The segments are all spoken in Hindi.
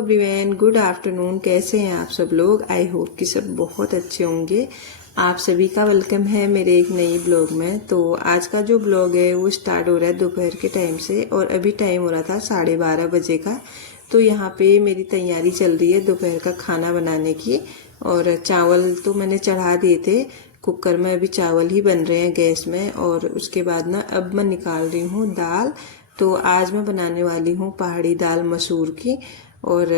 Everyone, good afternoon. कैसे हैं आप सब लोग? आई होप कि सब बहुत अच्छे होंगे। आप सभी का वेलकम है मेरे एक नई ब्लॉग में। तो आज का जो ब्लॉग है वो स्टार्ट हो रहा है दोपहर के टाइम से, और अभी टाइम हो रहा था 12:30 बजे का। तो यहाँ पे मेरी तैयारी चल रही है दोपहर का खाना बनाने की। और चावल तो मैंने चढ़ा दिए थे कुकर में, अभी चावल ही बन रहे हैं गैस में। और उसके बाद ना अब मैं निकाल रही हूँ दाल। तो आज मैं बनाने वाली हूँ पहाड़ी दाल मसूर की। और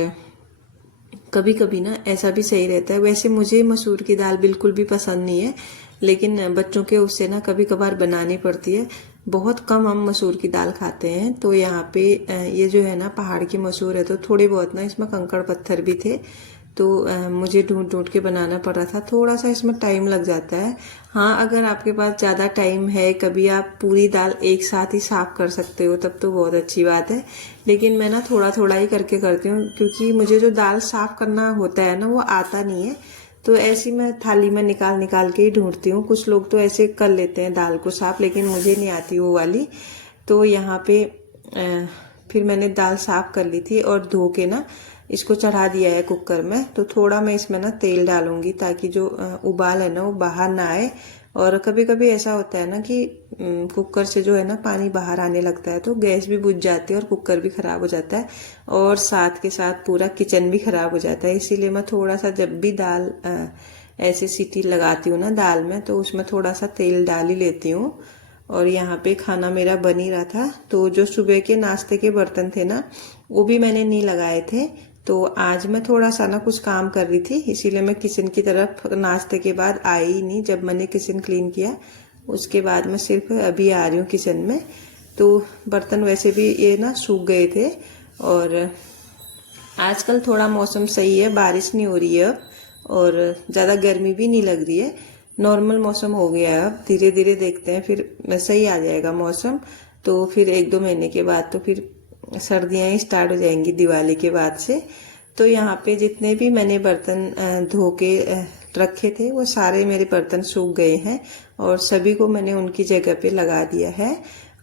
कभी कभी ना ऐसा भी सही रहता है। वैसे मुझे मसूर की दाल बिल्कुल भी पसंद नहीं है, लेकिन बच्चों के उससे ना कभी कभार बनानी पड़ती है। बहुत कम हम मसूर की दाल खाते हैं। तो यहाँ पे ये जो है ना पहाड़ की मसूर है, तो थोड़े बहुत ना इसमें कंकड़ पत्थर भी थे। तो मुझे ढूंढ ढूंढ के बनाना पड़ रहा था। थोड़ा सा इसमें टाइम लग जाता है। हाँ, अगर आपके पास ज़्यादा टाइम है, कभी आप पूरी दाल एक साथ ही साफ कर सकते हो, तब तो बहुत अच्छी बात है। लेकिन मैं ना थोड़ा थोड़ा ही करके करती हूँ, क्योंकि मुझे जो दाल साफ करना होता है ना वो आता नहीं है। तो ऐसी मैं थाली में निकाल निकाल के ही ढूंढती हूँ। कुछ लोग तो ऐसे कर लेते हैं दाल को साफ, लेकिन मुझे नहीं आती वो वाली। तो यहाँ पे फिर मैंने दाल साफ कर ली थी और धो के ना इसको चढ़ा दिया है कुकर में। तो थोड़ा मैं इसमें ना तेल डालूंगी, ताकि जो उबाल है ना वो बाहर ना आए। और कभी कभी ऐसा होता है ना कि कुकर से जो है ना पानी बाहर आने लगता है, तो गैस भी बुझ जाती है और कुकर भी खराब हो जाता है, और साथ के साथ पूरा किचन भी खराब हो जाता है। इसीलिए मैं थोड़ा सा जब भी दाल ऐसे सीटी लगाती हूँ ना दाल में, तो उसमें थोड़ा सा तेल डाल ही लेती हूँ। और यहाँ पे खाना मेरा बन ही रहा था। तो जो सुबह के नाश्ते के बर्तन थे ना वो भी मैंने नहीं लगाए थे। तो आज मैं थोड़ा सा ना कुछ काम कर रही थी, इसीलिए मैं किचन की तरफ नाश्ते के बाद आई ही नहीं। जब मैंने किचन क्लीन किया उसके बाद मैं सिर्फ अभी आ रही हूँ किचन में। तो बर्तन वैसे भी ये ना सूख गए थे। और आजकल थोड़ा मौसम सही है, बारिश नहीं हो रही है अब, और ज़्यादा गर्मी भी नहीं लग रही है। नॉर्मल मौसम हो गया है। अब धीरे धीरे देखते हैं, फिर सही आ जाएगा मौसम। तो फिर 1-2 महीने के बाद तो फिर सर्दियाँ ही स्टार्ट हो जाएंगी दिवाली के बाद से। तो यहाँ पे जितने भी मैंने बर्तन धो के रखे थे वो सारे मेरे बर्तन सूख गए हैं, और सभी को मैंने उनकी जगह पे लगा दिया है।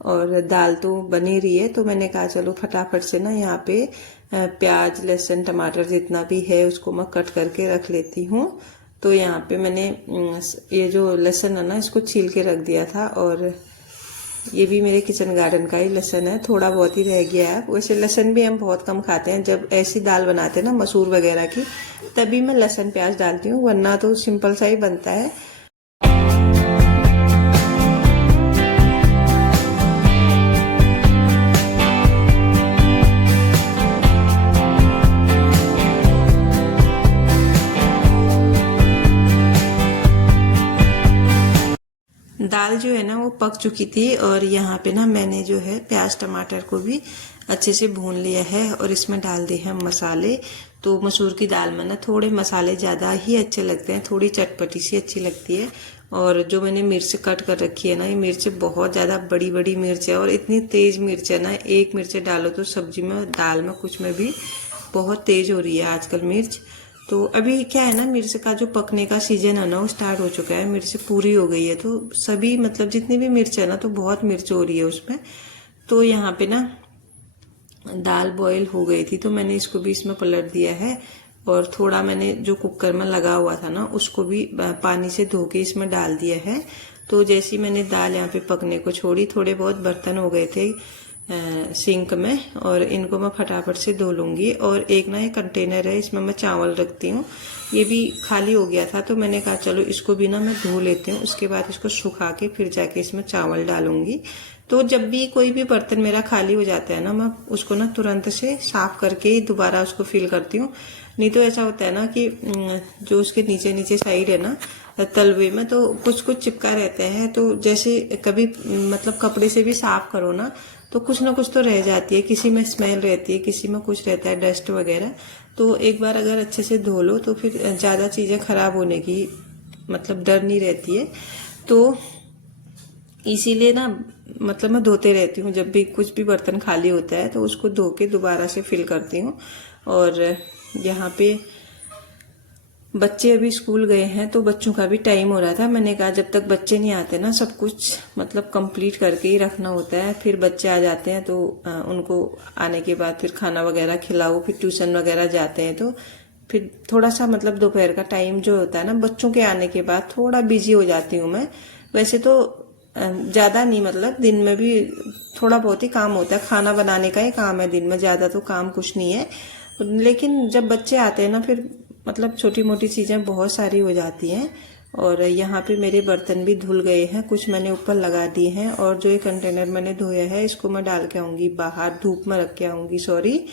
और दाल तो बनी रही है, तो मैंने कहा चलो फटाफट से ना यहाँ पे प्याज लहसुन टमाटर जितना भी है उसको मैं कट करके रख लेती हूँ। तो यहाँ पे मैंने ये जो लहसुन है ना इसको छील के रख दिया था। और ये भी मेरे किचन गार्डन का ही लहसुन है, थोड़ा बहुत ही रह गया है। वैसे लहसुन भी हम बहुत कम खाते हैं। जब ऐसी दाल बनाते हैं ना मसूर वगैरह की, तभी मैं लहसुन प्याज डालती हूँ, वरना तो सिंपल सा ही बनता है। दाल जो है ना वो पक चुकी थी, और यहाँ पे ना मैंने जो है प्याज टमाटर को भी अच्छे से भून लिया है, और इसमें डाल दिए हैं मसाले। तो मसूर की दाल में ना थोड़े मसाले ज़्यादा ही अच्छे लगते हैं, थोड़ी चटपटी सी अच्छी लगती है। और जो मैंने मिर्च कट कर रखी है ना, ये मिर्च बहुत ज़्यादा बड़ी बड़ी मिर्च है, और इतनी तेज़ मिर्च है ना, एक मिर्च डालो तो सब्जी में दाल में कुछ में भी बहुत तेज़ हो रही है आजकल मिर्च। तो अभी क्या है ना, मिर्च का जो पकने का सीजन है ना वो स्टार्ट हो चुका है, मिर्च पूरी हो गई है। तो सभी मतलब जितनी भी मिर्च है ना, तो बहुत मिर्च हो रही है उसमें। तो यहाँ पे ना दाल बॉईल हो गई थी, तो मैंने इसको भी इसमें पलट दिया है। और थोड़ा मैंने जो कुकर में लगा हुआ था ना उसको भी पानी से धो के इसमें डाल दिया है। तो जैसी मैंने दाल यहाँ पे पकने को छोड़ी, थोड़े बहुत बर्तन हो गए थे सिंक में, और इनको मैं फटाफट से धो लूँगी। और एक ना ये कंटेनर है, इसमें मैं चावल रखती हूँ, ये भी खाली हो गया था, तो मैंने कहा चलो इसको भी ना मैं धो लेती हूँ। उसके बाद इसको सुखा के फिर जाके इसमें चावल डालूंगी। तो जब भी कोई भी बर्तन मेरा खाली हो जाता है ना, मैं उसको ना तुरंत से साफ करके ही दोबारा उसको फिल करती हूँ। नहीं तो ऐसा होता है ना कि जो उसके नीचे नीचे साइड है ना तलवे में, तो कुछ कुछ चिपका रहते हैं। तो जैसे कभी मतलब कपड़े से भी साफ करो ना, तो कुछ ना कुछ तो रह जाती है, किसी में स्मेल रहती है, किसी में कुछ रहता है डस्ट वगैरह। तो एक बार अगर अच्छे से धो लो तो फिर ज़्यादा चीज़ें खराब होने की मतलब डर नहीं रहती है। तो इसीलिए ना मतलब मैं धोते रहती हूँ, जब भी कुछ भी बर्तन खाली होता है तो उसको धो के दोबारा से फिल करती हूँ। और यहाँ पे बच्चे अभी स्कूल गए हैं तो बच्चों का भी टाइम हो रहा था। मैंने कहा जब तक बच्चे नहीं आते ना सब कुछ मतलब कंप्लीट करके ही रखना होता है। फिर बच्चे आ जाते हैं तो उनको आने के बाद फिर खाना वगैरह खिलाओ, फिर ट्यूशन वगैरह जाते हैं तो फिर थोड़ा सा मतलब दोपहर का टाइम जो होता है ना बच्चों के आने के बाद थोड़ा बिजी हो जाती हूँ मैं। वैसे तो ज़्यादा नहीं, मतलब दिन में भी थोड़ा बहुत ही काम होता है, खाना बनाने का ही काम है दिन में, ज़्यादा तो काम कुछ नहीं है। लेकिन जब बच्चे आते हैं ना फिर मतलब छोटी मोटी चीज़ें बहुत सारी हो जाती हैं। और यहाँ पे मेरे बर्तन भी धुल गए हैं, कुछ मैंने ऊपर लगा दिए हैं। और जो ये कंटेनर मैंने धोया है इसको मैं डाल के आऊँगी बाहर, धूप में रख के आऊँगी, सॉरी।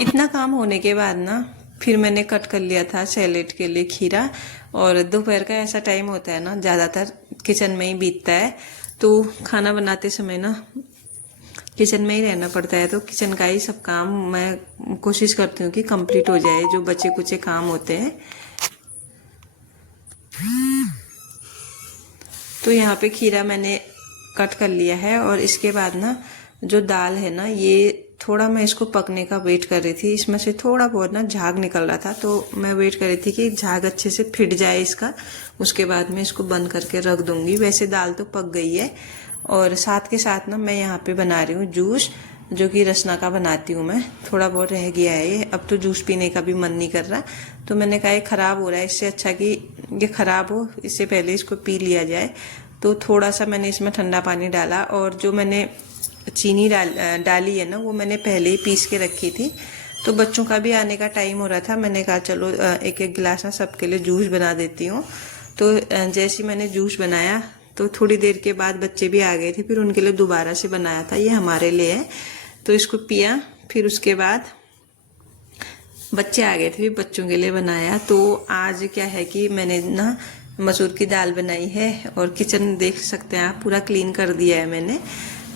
इतना काम होने के बाद ना फिर मैंने कट कर लिया था सैलेड के लिए खीरा। और दोपहर का ऐसा टाइम होता है ना ज़्यादातर किचन में ही बीतता है, तो खाना बनाते समय ना किचन में ही रहना पड़ता है। तो किचन का ही सब काम मैं कोशिश करती हूँ कि कंप्लीट हो जाए, जो बचे कुचे काम होते हैं। तो यहाँ पे खीरा मैंने कट कर लिया है। और इसके बाद ना जो दाल है ना ये थोड़ा मैं इसको पकने का वेट कर रही थी। इसमें से थोड़ा बहुत ना झाग निकल रहा था तो मैं वेट कर रही थी कि झाग अच्छे से फिट जाए इसका, उसके बाद मैं इसको बंद करके रख दूंगी। वैसे दाल तो पक गई है। और साथ के साथ ना मैं यहाँ पे बना रही हूँ जूस, जो कि रसना का बनाती हूँ मैं। थोड़ा बहुत रह गया है ये, अब तो जूस पीने का भी मन नहीं कर रहा। तो मैंने कहा ये ख़राब हो रहा है, इससे अच्छा कि ये ख़राब हो इससे पहले इसको पी लिया जाए। तो थोड़ा सा मैंने इसमें ठंडा पानी डाला। और जो मैंने चीनी डाली है ना वो मैंने पहले ही पीस के रखी थी। तो बच्चों का भी आने का टाइम हो रहा था, मैंने कहा चलो एक एक गिलास ना सबके लिए जूस बना देती हूँ। तो जैसे मैंने जूस बनाया तो थोड़ी देर के बाद बच्चे भी आ गए थे, फिर उनके लिए दोबारा से बनाया था, ये हमारे लिए है। तो इसको पिया, फिर उसके बाद बच्चे आ गए थे, फिर बच्चों के लिए बनाया। तो आज क्या है कि मैंने ना मसूर की दाल बनाई है और किचन देख सकते हैं आप पूरा क्लीन कर दिया है मैंने।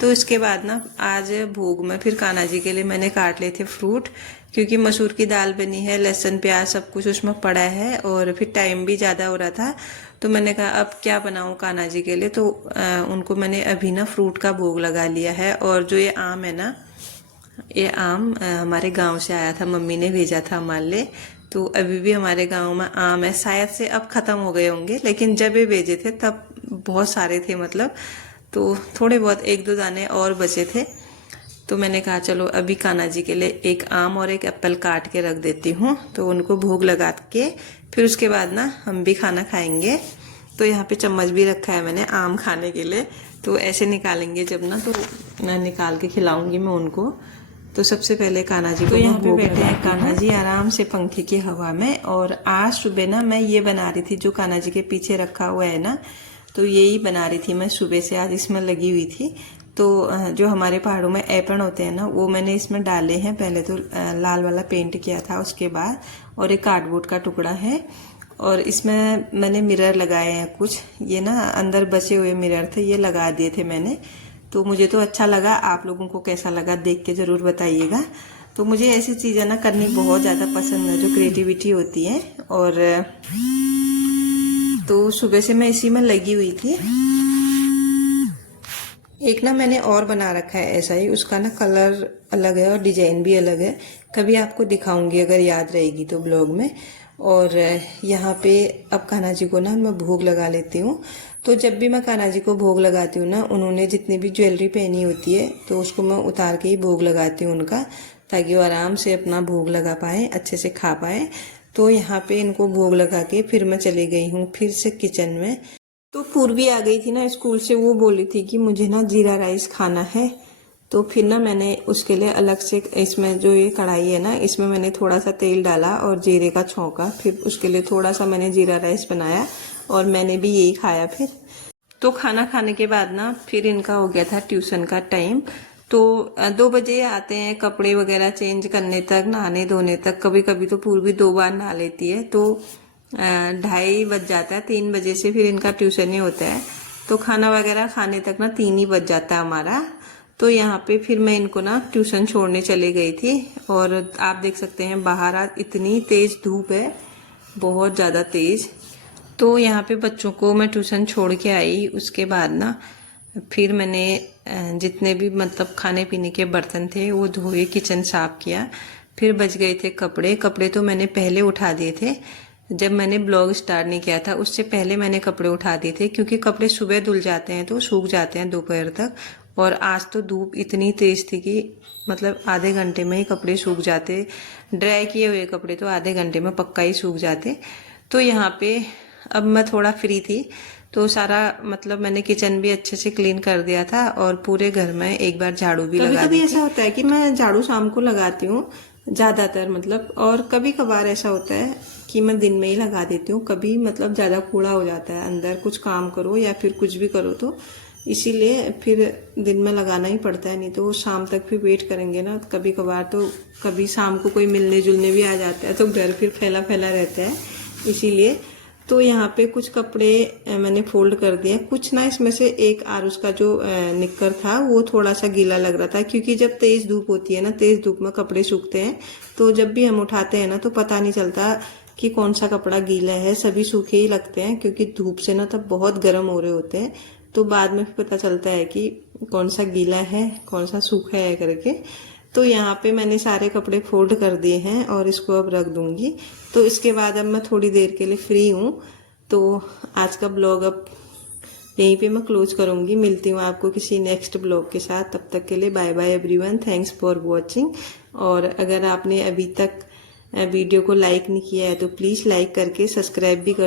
तो इसके बाद ना आज भोग में फिर कान्हा जी के लिए मैंने काट लिए थे फ्रूट, क्योंकि मसूर की दाल बनी है, लहसुन प्याज सब कुछ उसमें पड़ा है और फिर टाइम भी ज़्यादा हो रहा था। तो मैंने कहा अब क्या बनाऊं कान्हा जी के लिए। तो उनको मैंने अभी ना फ्रूट का भोग लगा लिया है। और जो ये आम है ना, ये आम हमारे गांव से आया था, मम्मी ने भेजा था हमारे लिए। तो अभी भी हमारे गांव में आम है, शायद से अब खत्म हो गए होंगे, लेकिन जब ये भेजे थे तब बहुत सारे थे मतलब। तो थोड़े बहुत एक दो दाने और बचे थे। तो मैंने कहा चलो अभी कान्हा जी के लिए एक आम और एक एप्पल काट के रख देती हूँ, तो उनको भोग लगा के फिर उसके बाद ना हम भी खाना खाएंगे। तो यहाँ पे चम्मच भी रखा है मैंने आम खाने के लिए। तो ऐसे निकालेंगे जब ना, तो मैं निकाल के खिलाऊंगी मैं उनको। तो सबसे पहले कान्हा जी को यहाँ पे बैठे हैं कान्हा जी आराम से पंखे की हवा में। और आज सुबह ना मैं ये बना रही थी, जो कान्हा जी के पीछे रखा हुआ है ना, तो यही बना रही थी मैं सुबह से, आज इसमें लगी हुई थी। तो जो हमारे पहाड़ों में एप्रन होते हैं ना वो मैंने इसमें डाले हैं। पहले तो लाल वाला पेंट किया था उसके बाद। और एक कार्डबोर्ड का टुकड़ा है और इसमें मैंने मिरर लगाए हैं कुछ, ये ना अंदर बचे हुए मिरर थे, ये लगा दिए थे मैंने। तो मुझे तो अच्छा लगा, आप लोगों को कैसा लगा देख के ज़रूर बताइएगा। तो मुझे ऐसी चीज़ें ना करनी बहुत ज़्यादा पसंद है, जो क्रिएटिविटी होती है। और तो सुबह से मैं इसी में लगी हुई थी। एक ना मैंने और बना रखा है ऐसा ही, उसका ना कलर अलग है और डिजाइन भी अलग है, कभी आपको दिखाऊंगी अगर याद रहेगी तो ब्लॉग में। और यहाँ पे अब कान्हा जी को ना मैं भोग लगा लेती हूँ। तो जब भी मैं कान्हा जी को भोग लगाती हूँ ना, उन्होंने जितनी भी ज्वेलरी पहनी होती है तो उसको मैं उतार के ही भोग लगाती हूँ उनका, ताकि वो आराम से अपना भोग लगा पाए, अच्छे से खा पाए। तो यहाँ पे इनको भोग लगा के फिर मैं चली गई हूँ फिर से किचन में। तो पूर्वी आ गई थी ना स्कूल से, वो बोली थी कि मुझे ना जीरा राइस खाना है। तो फिर ना मैंने उसके लिए अलग से, इसमें जो ये कढ़ाई है ना इसमें मैंने थोड़ा सा तेल डाला और जीरे का छौंका, फिर उसके लिए थोड़ा सा मैंने जीरा राइस बनाया और मैंने भी यही खाया। फिर तो खाना खाने के बाद ना फिर इनका हो गया था ट्यूशन का टाइम। तो 2 बजे आते हैं, कपड़े वगैरह चेंज करने तक, नहाने धोने तक। कभी कभी तो पूर्वी 2 बार नहा लेती है। तो 2:30 बज जाता है। 3 बजे से फिर इनका ट्यूशन ही होता है, तो खाना वगैरह खाने तक ना 3 ही बज जाता है हमारा। तो यहाँ पे फिर मैं इनको ना ट्यूशन छोड़ने चली गई थी। और आप देख सकते हैं बाहर आज इतनी तेज धूप है, बहुत ज़्यादा तेज। तो यहाँ पे बच्चों को मैं ट्यूशन छोड़ के आई। उसके बाद ना फिर मैंने जितने भी मतलब खाने पीने के बर्तन थे वो धोए, किचन साफ किया। फिर बच गए थे कपड़े। कपड़े तो मैंने पहले उठा दिए थे, जब मैंने ब्लॉग स्टार्ट नहीं किया था उससे पहले मैंने कपड़े उठा दिए थे, क्योंकि कपड़े सुबह धुल जाते हैं तो सूख जाते हैं दोपहर तक। और आज तो धूप इतनी तेज थी कि मतलब आधे घंटे में ही कपड़े सूख जाते। ड्राई किए हुए कपड़े तो आधे घंटे में पक्का ही सूख जाते। तो यहाँ पे अब मैं थोड़ा फ्री थी, तो सारा मतलब मैंने किचन भी अच्छे से क्लीन कर दिया था और पूरे घर में एक बार झाड़ू भी लगा दी थी। कभी ऐसा होता है कि मैं झाड़ू शाम को लगाती हूँ ज़्यादातर, मतलब, और कभी कभार ऐसा होता है कि मैं दिन में ही लगा देती हूँ। कभी मतलब ज़्यादा कूड़ा हो जाता है अंदर, कुछ काम करो या फिर कुछ भी करो, तो इसीलिए फिर दिन में लगाना ही पड़ता है, नहीं तो शाम तक फिर वेट करेंगे ना। कभी कभार तो कभी शाम को कोई मिलने जुलने भी आ जाता है तो घर फिर फैला फैला रहता है, इसीलिए। तो यहाँ पे कुछ कपड़े मैंने फोल्ड कर दिए। कुछ ना इसमें से एक आरुष का जो निक्कर था वो थोड़ा सा गीला लग रहा था, क्योंकि जब तेज धूप होती है ना, तेज धूप में कपड़े सूखते हैं तो जब भी हम उठाते हैं ना तो पता नहीं चलता कि कौन सा कपड़ा गीला है, सभी सूखे ही लगते हैं, क्योंकि धूप से ना तब बहुत गर्म हो रहे होते हैं। तो बाद में पता चलता है कि कौन सा गीला है कौन सा सूखा है करके। तो यहाँ पे मैंने सारे कपड़े फोल्ड कर दिए हैं और इसको अब रख दूंगी। तो इसके बाद अब मैं थोड़ी देर के लिए फ्री हूँ, तो आज का ब्लॉग अब यहीं पे मैं क्लोज करूंगी। मिलती हूँ आपको किसी नेक्स्ट ब्लॉग के साथ। तब तक के लिए bye bye everyone, thanks for watching. और अगर आपने अभी तक वीडियो को लाइक नहीं किया है तो प्लीज़ लाइक करके सब्सक्राइब भी कर